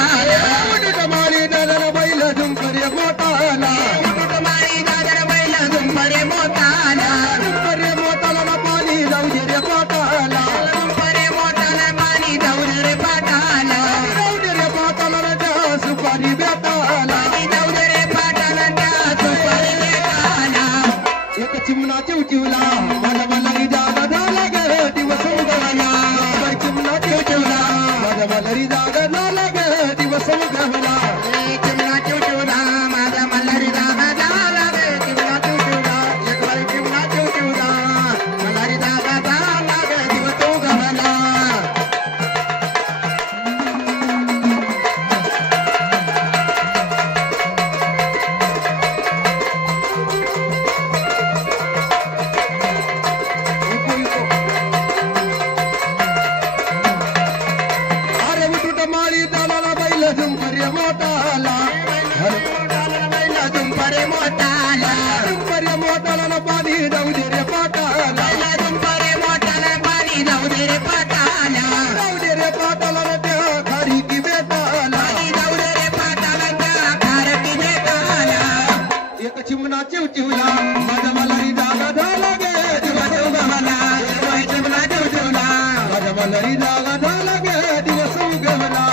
मोठाला मारी दादर बैल झुंपरे मोठाला मारी दादर बैल झुंपरे मोठाला ना पाणी जाऊ दे रे पाटाला झुंपरे मोठाला पाणी जाऊ दे रे पाटाला त्या सुपारी बेटाला जाऊ दे रे पाटाला त्या सुपारी बेटाला एक चिमणा चिवचिवला मला मलरी जागा झाला ग दिवस उगवला चिमणा चिवचिवला माझा मलरी जागा झाला ग दिवस उगवला चिमणा चिवचिवला माझा मलरी जागा झाला ग चिमणा चिवचिवला एक बाई चिमणा चिवचिवला मलरी जागा झाला ग दिवस उगवला मारी दादाला बैल झुंपरे मोठाला झुंपरे मोठाला ना पाणी जाऊ दे रे पाटाला झुंपरे मोठाला पाणी जाऊ दे रे पाटाला जाऊ दे रे पाटाला ना त्या खारी की बेटाला जाऊ दे रे पाटाला त्या खारी की बेटाला एक चिमणा चिवचिवला माझा मलरी जागा झाला गे दिवस उगवला चिमणा चिवचिवला माझा मलरी जागा झाला गे दिवस उगवला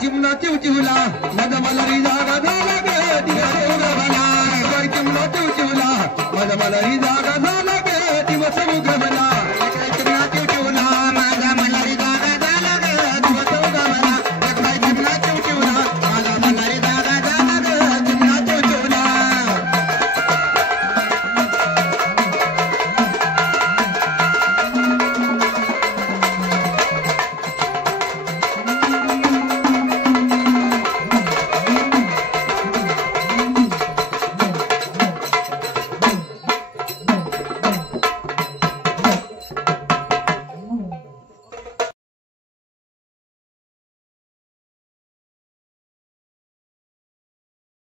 चिमणा चिवचिवला माझा मलरी जागा झाला ग दिवस उगवला चिमणा चिवचिवला माझा मलरी जागा